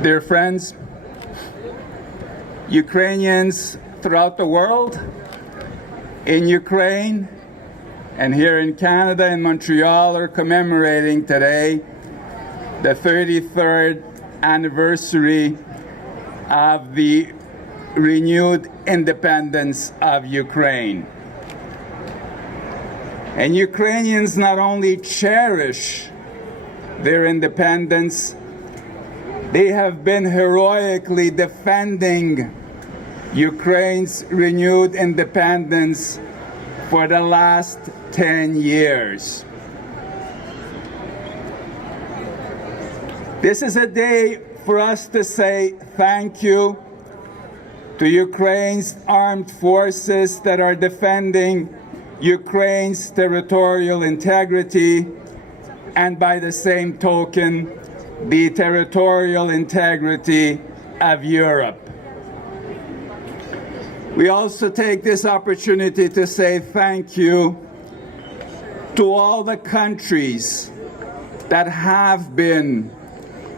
Dear friends, Ukrainians throughout the world, in Ukraine, and here in Canada and Montreal are commemorating today the 33rd anniversary of the renewed independence of Ukraine. And Ukrainians not only cherish their independence, they have been heroically defending Ukraine's renewed independence for the last 10 years. This is a day for us to say thank you to Ukraine's armed forces that are defending Ukraine's territorial integrity and by the same token, the territorial integrity of Europe. We also take this opportunity to say thank you to all the countries that have been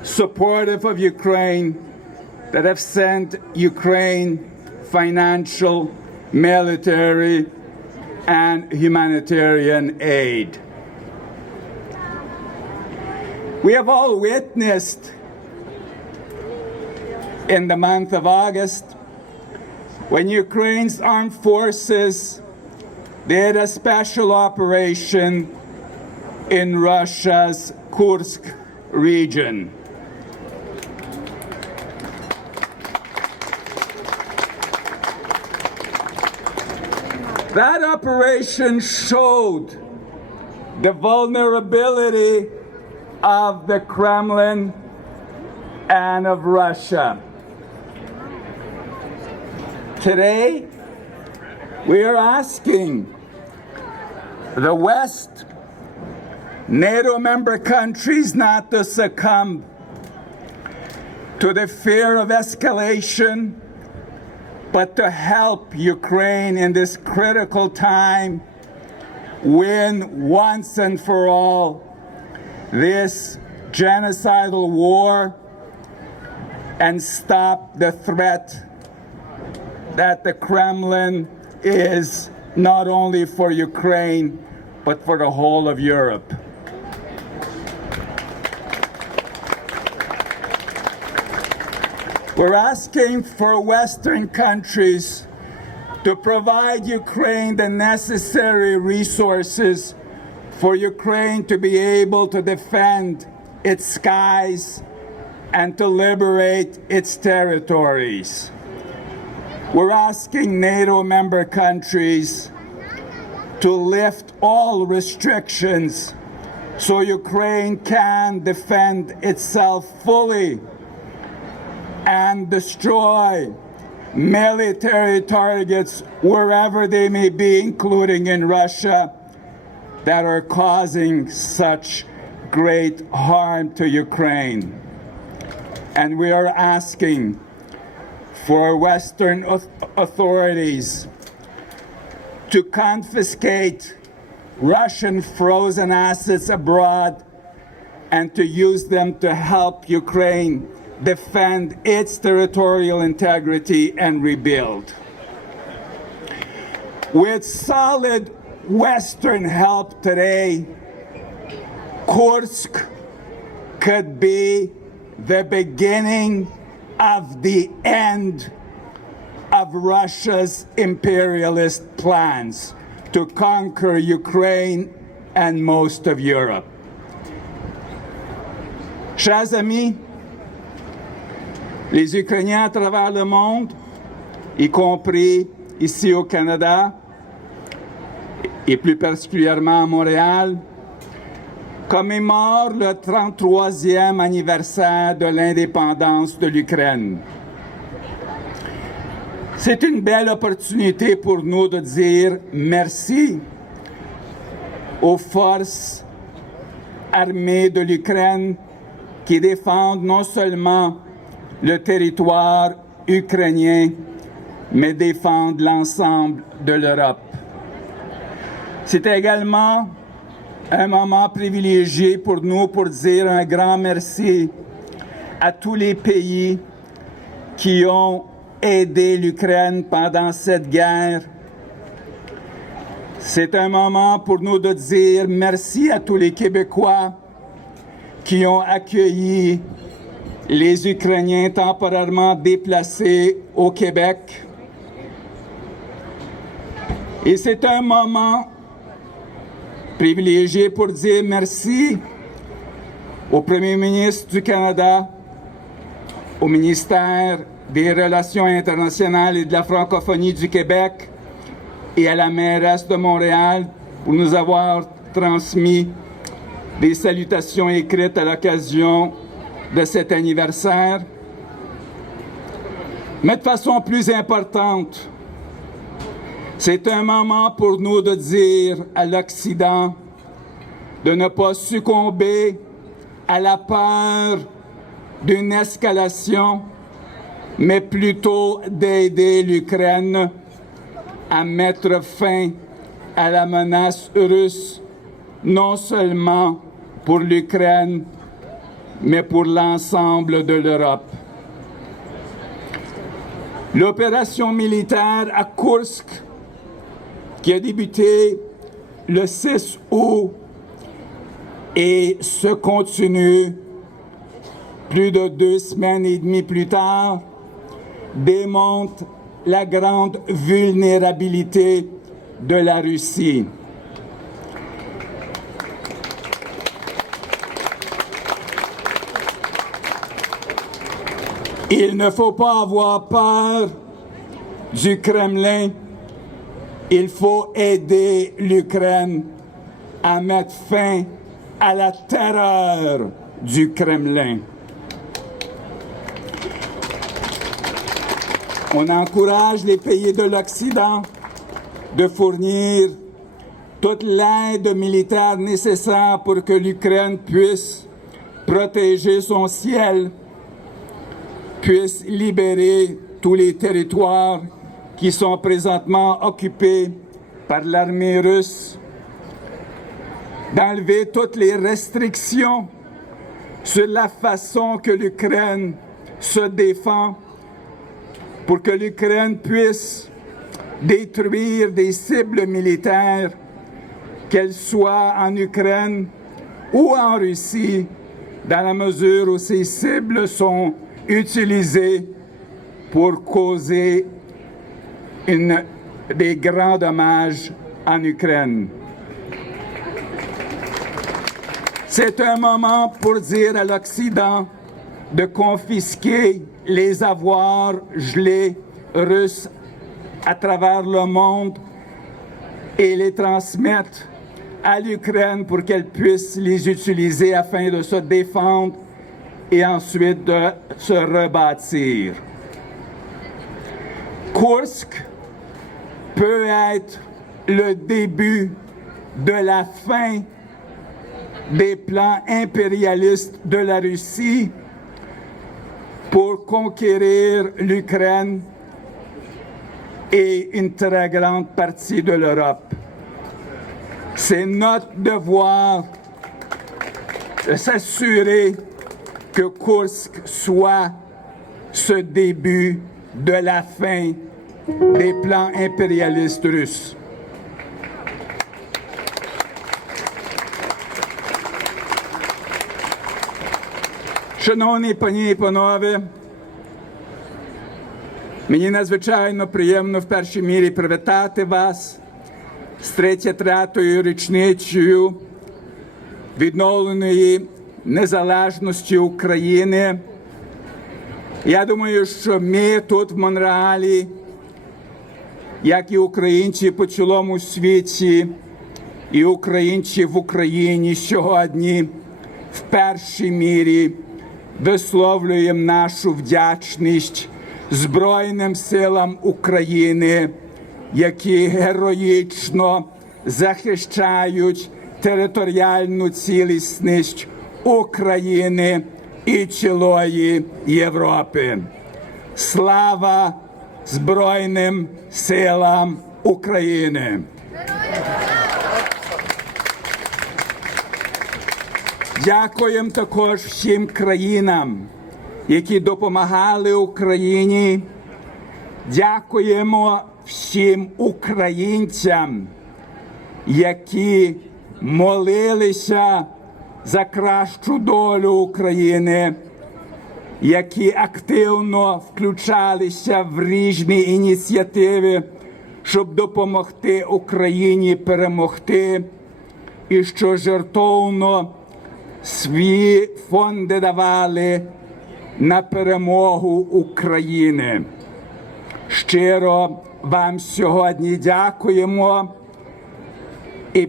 supportive of Ukraine, that have sent Ukraine financial, military, and humanitarian aid. We have all witnessed in the month of August when Ukraine's armed forces did a special operation in Russia's Kursk region. That operation showed the vulnerability of the Kremlin and of Russia. Today, we are asking the West, NATO member countries not to succumb to the fear of escalation, but to help Ukraine in this critical time win once and for all this genocidal war and stop the threat that the Kremlin is not only for Ukraine, but for the whole of Europe. We're asking for Western countries to provide Ukraine the necessary resources for Ukraine to be able to defend its skies and to liberate its territories. We're asking NATO member countries to lift all restrictions so Ukraine can defend itself fully and destroy military targets wherever they may be, including in Russia, that are causing such great harm to Ukraine. And we are asking for Western authorities to confiscate Russian frozen assets abroad and to use them to help Ukraine defend its territorial integrity and rebuild. With solid Western help today, Kursk could be the beginning of the end of Russia's imperialist plans to conquer Ukraine and most of Europe. Chers amis, les Ukrainiens à travers le monde, y compris ici au Canada, et plus particulièrement à Montréal, commémore le 33e anniversaire de l'indépendance de l'Ukraine. C'est une belle opportunité pour nous de dire merci aux forces armées de l'Ukraine qui défendent non seulement le territoire ukrainien, mais défendent l'ensemble de l'Europe. C'est également un moment privilégié pour nous pour dire un grand merci à tous les pays qui ont aidé l'Ukraine pendant cette guerre. C'est un moment pour nous de dire merci à tous les Québécois qui ont accueilli les Ukrainiens temporairement déplacés au Québec. Et c'est un moment privilégié pour dire merci au Premier ministre du Canada, au ministère des Relations internationales et de la francophonie du Québec et à la mairesse de Montréal pour nous avoir transmis des salutations écrites à l'occasion de cet anniversaire. Mais de façon plus importante, c'est un moment pour nous de dire à l'Occident de ne pas succomber à la peur d'une escalation, mais plutôt d'aider l'Ukraine à mettre fin à la menace russe, non seulement pour l'Ukraine, mais pour l'ensemble de l'Europe. L'opération militaire à Kursk, qui a débuté le 6 août et se continue plus de deux semaines et demie plus tard, démontre la grande vulnérabilité de la Russie. Il ne faut pas avoir peur du Kremlin. Il faut aider l'Ukraine à mettre fin à la terreur du Kremlin. On encourage les pays de l'Occident de fournir toute l'aide militaire nécessaire pour que l'Ukraine puisse protéger son ciel, puisse libérer tous les territoires qui sont présentement occupés par l'armée russe, d'enlever toutes les restrictions sur la façon que l'Ukraine se défend pour que l'Ukraine puisse détruire des cibles militaires, qu'elles soient en Ukraine ou en Russie, dans la mesure où ces cibles sont utilisées pour causer des grands dommages en Ukraine. C'est un moment pour dire à l'Occident de confisquer les avoirs gelés russes à travers le monde et les transmettre à l'Ukraine pour qu'elle puisse les utiliser afin de se défendre et ensuite de se rebâtir. Kursk peut être le début de la fin des plans impérialistes de la Russie pour conquérir l'Ukraine et une très grande partie de l'Europe. C'est notre devoir de s'assurer que Kursk soit ce début de la fin des plans impérialistes russes. Шановні пані і панове, мені надзвичайно приємно в першій мірі привітати вас з 33-ю річницею відновленої незалежності України. Я думаю, що ми тут в Монреалі, як і українці по цілому світі, і українці в Україні сьогодні в першій мірі висловлюємо нашу вдячність Збройним силам України, які героїчно захищають територіальну цілісність України і цілої Європи. Слава Збройним силам України! Дякуємо також всім країнам, які допомагали Україні. Дякуємо всім українцям, які молилися за кращу долю України, які активно включалися в різні ініціативи, щоб допомогти Україні перемогти, і що жертовно свої фонди давали на перемогу України. Щиро вам сьогодні дякуємо і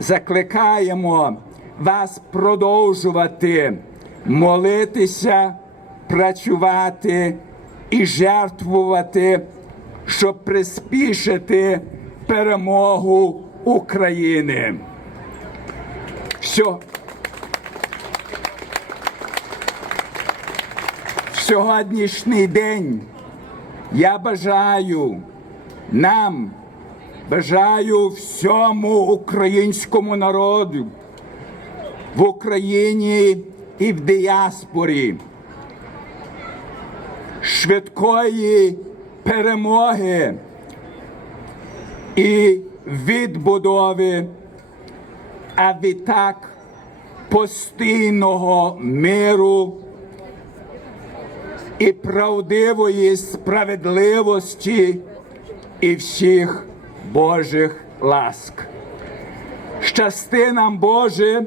закликаємо вас продовжувати молитися, працювати і жертвувати, щоб приспішити перемогу України. Все. В сьогоднішній день я бажаю нам, бажаю всьому українському народу в Україні і в діаспорі швидкої перемоги і відбудови, а відтак постійного миру і правдивої справедливості і всіх Божих ласк. Щасти нам Боже,